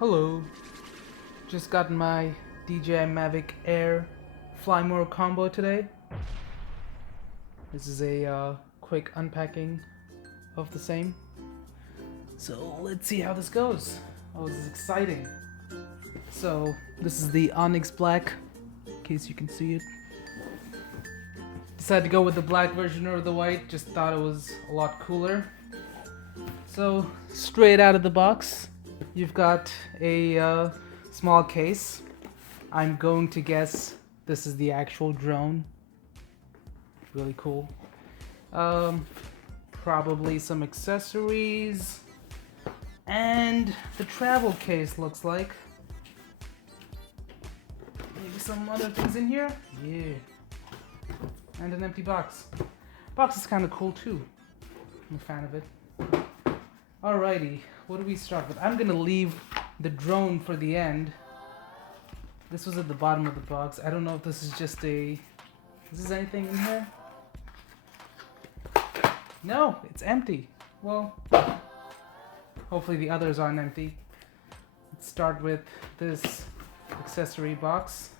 Hello, just got my DJI Mavic Air fly mode combo today. This is a quick unpacking of the same. So let's see how this goes. Oh, this is exciting. So this is the Onyx Black, in case you can see it. Decided to go with the black version over the white, just thought it was a lot cooler. So straight out of the box, you've got a small case. I'm going to guess this is the actual drone. Really cool. Probably some accessories. And the travel case looks like. Maybe some other things in here? Yeah. And an empty box. Box is kind of cool too. I'm a fan of it. Alrighty, what do we start with? I'm gonna leave the drone for the end. This was at the bottom of the box. I don't know if this is just a... Is there anything in here? No, it's empty. Well, hopefully the others aren't empty. Let's start with this accessory box.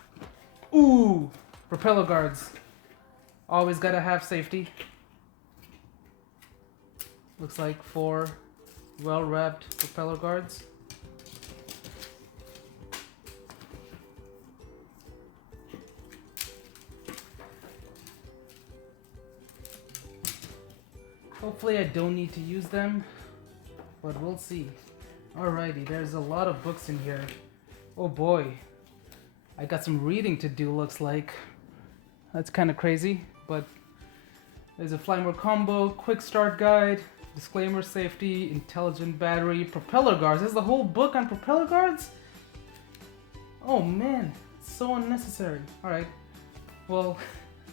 Ooh! Propeller guards. Always gotta have safety. Looks like 4 well-wrapped propeller guards. Hopefully I don't need to use them, but we'll see. Alrighty, there's a lot of books in here. Oh boy, I got some reading to do, looks like. That's kind of crazy, but there's a fly mode combo, quick start guide, disclaimer, safety, intelligent battery, propeller guards. There's the whole book on propeller guards? Oh man, it's so unnecessary. Alright, well,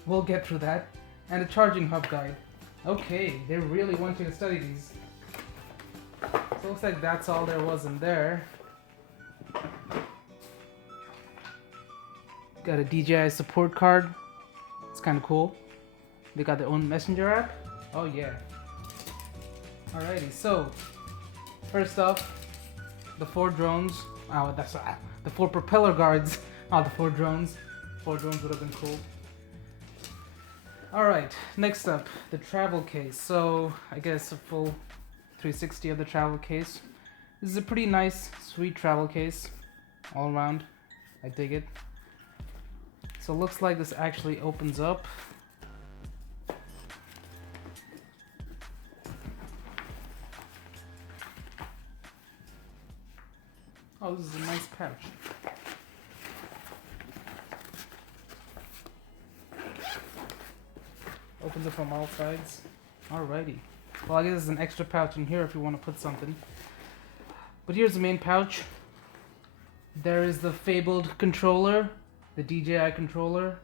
we'll get through that. And a charging hub guide. Okay, they really want you to study these. So it looks like that's all there was in there. Got a DJI support card. It's kind of cool. They got their own messenger app. Oh yeah. Alrighty, so first off, the 4 drones. Oh, that's the 4 propeller guards. Oh, the 4 drones. 4 drones would have been cool. Alright, next up, the travel case. So I guess a full 360 of the travel case. This is a pretty nice, sweet travel case all around. I dig it. So it looks like this actually opens up. Oh, this is a nice pouch. Opens up from all sides. Alrighty. Well, I guess there's an extra pouch in here if you want to put something. But here's the main pouch. There is the fabled controller, the DJI controller.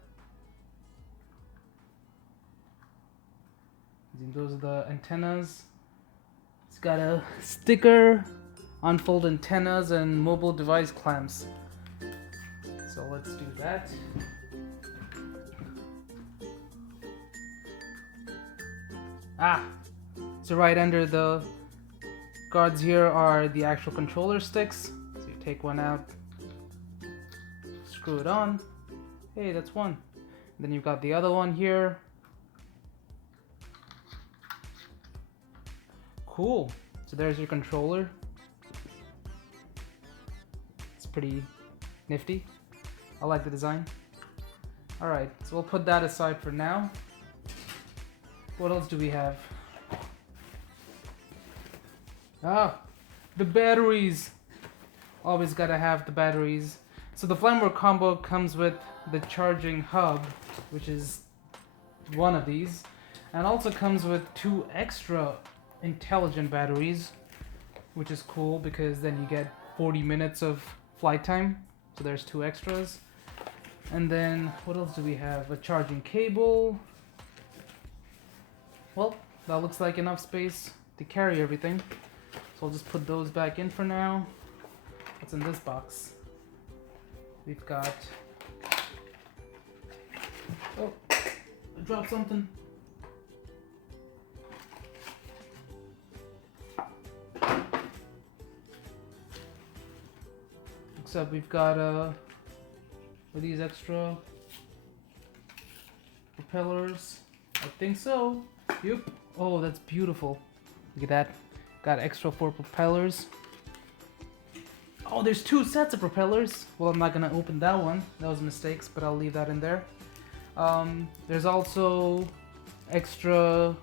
Those are the antennas. It's got a sticker, unfold antennas, and mobile device clamps. So let's do that. So right under the guards here are the actual controller sticks. So you take one out, screw it on. Hey, that's one. Then you've got the other one here. Cool. So there's your controller. It's pretty nifty. I like the design. Alright, so we'll put that aside for now. What else do we have? The batteries. Always gotta have the batteries. So the fly mode combo comes with the charging hub, which is one of these, and also comes with 2 extra intelligent batteries, which is cool because then you get 40 minutes of flight time. So there's 2 extras. And then what else do we have? A charging cable. Well, that looks like enough space to carry everything. So I'll just put those back in for now. What's in this box? We've got... Oh, I dropped something. Next up, we've got with these extra propellers. I think so. Yep. Oh, that's beautiful. Look at that. Got extra 4 propellers. Oh, there's 2 sets of propellers. Well, I'm not gonna open that one. That was mistakes, but I'll leave that in there. There's also extra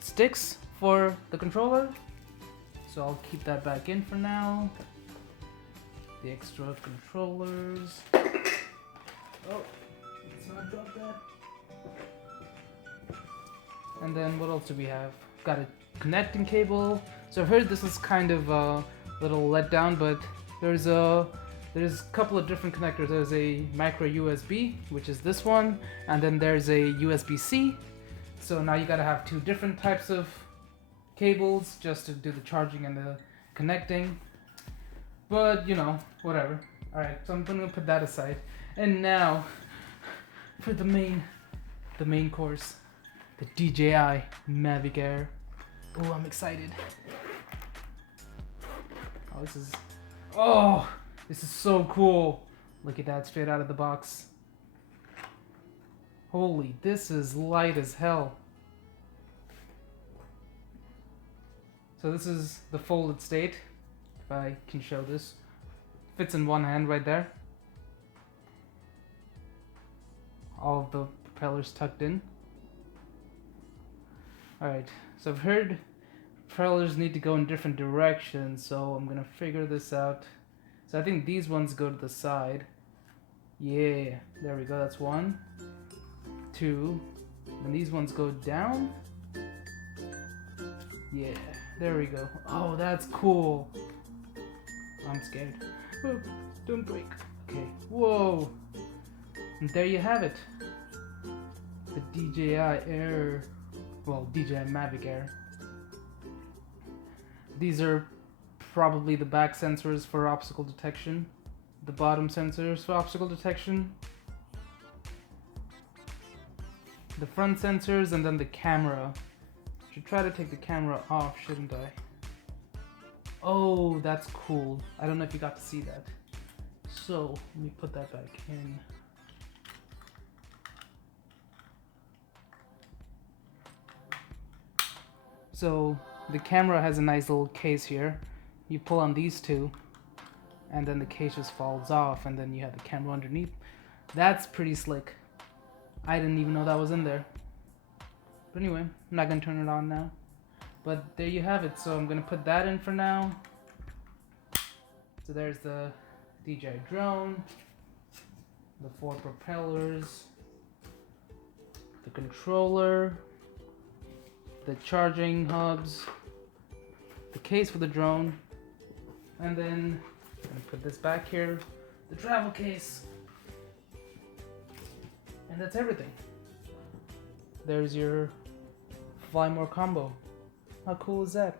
sticks for the controller. So I'll keep that back in for now. The extra controllers. Oh, let's not drop that. And then what else do we have? Got a connecting cable. So I've heard this is kind of a little letdown, but there's a couple of different connectors. There's a micro USB, which is this one, and then there's a USB-C. So now you gotta have 2 different types of cables just to do the charging and the connecting. But you know, whatever. Alright, so I'm gonna put that aside. And now for the main course. The DJI Mavic Air. Oh, I'm excited. This is so cool. Look at that, straight out of the box. Holy, this is light as hell. So this is the folded state, if I can show this. Fits in one hand right there. All of the propellers tucked in. Alright, so I've heard propellers need to go in different directions, so I'm gonna figure this out. So I think these ones go to the side. Yeah, there we go, that's 1, 2, and these ones go down. Yeah, there we go. Oh, that's cool. I'm scared. Oh, don't break. Okay, whoa. And there you have it. The DJI Air. Well, DJI Mavic Air. These are probably the back sensors for obstacle detection. The bottom sensors for obstacle detection. The front sensors, and then the camera. Should try to take the camera off, shouldn't I? Oh, that's cool. I don't know if you got to see that. So, let me put that back in. So the camera has a nice little case here. You pull on these 2, and then the case just falls off, and then you have the camera underneath. That's pretty slick. I didn't even know that was in there. But anyway, I'm not gonna turn it on now. But there you have it. So I'm gonna put that in for now. So there's the DJI drone, the 4 propellers, the controller, the charging hubs, the case for the drone, and then I'm gonna put this back here, the travel case, and that's everything. There's your Fly More combo. How cool is that?